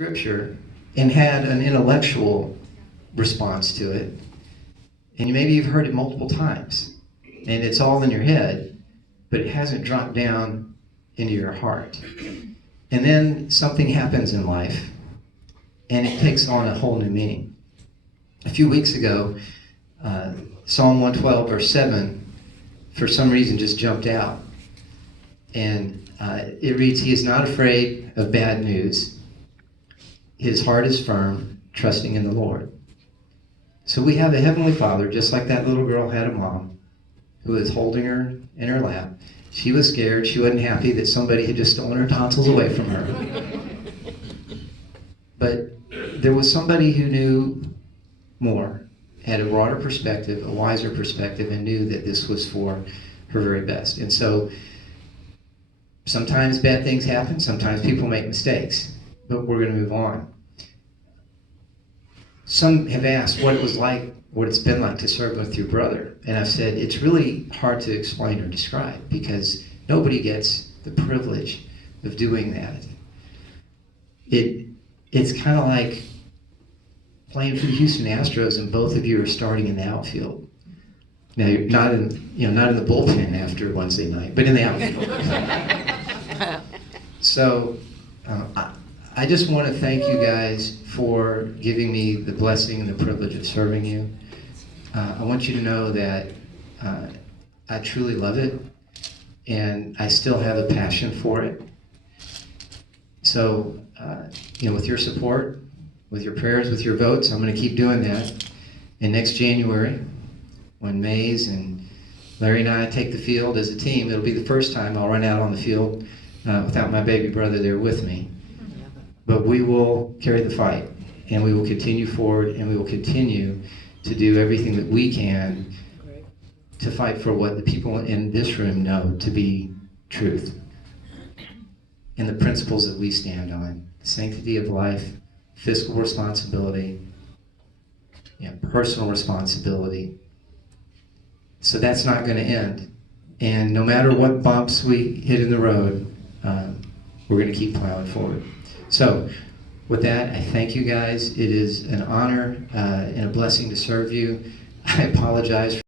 scripture and had an intellectual response to it, and maybe you've heard it multiple times, and it's all in your head, but it hasn't dropped down into your heart. And then something happens in life, and it takes on a whole new meaning. A few weeks ago, Psalm 112, verse 7, for some reason just jumped out. And it reads, "He is not afraid of bad news. His heart is firm, trusting in the Lord." So we have a Heavenly Father, just like that little girl had a mom who was holding her in her lap. She was scared. She wasn't happy that somebody had just stolen her tonsils away from her. But there was somebody who knew more, had a broader perspective, a wiser perspective, and knew that this was for her very best. And so sometimes bad things happen, sometimes people make mistakes, but we're going to move on. Some have asked what it was like, what it's been like to serve with your brother. And I've said it's really hard to explain or describe because nobody gets the privilege of doing that. It's kind of like playing for the Houston Astros and both of you are starting in the outfield. Now you're not in the bullpen after Wednesday night, but in the outfield. So I just want to thank you guys for giving me the blessing and the privilege of serving you. I want you to know that I truly love it, and I still have a passion for it. So, with your support, with your prayers, with your votes, I'm going to keep doing that. And next January, when Mays and Larry and I take the field as a team, it'll be the first time I'll run out on the field without my baby brother there with me. But we will carry the fight, and we will continue forward, and we will continue to do everything that we can to fight for what the people in this room know to be truth and the principles that we stand on: sanctity of life, fiscal responsibility, personal responsibility. So that's not going to end. And no matter what bumps we hit in the road, we're going to keep plowing forward. So with that, I thank you guys. It is an honor and a blessing to serve you. I apologize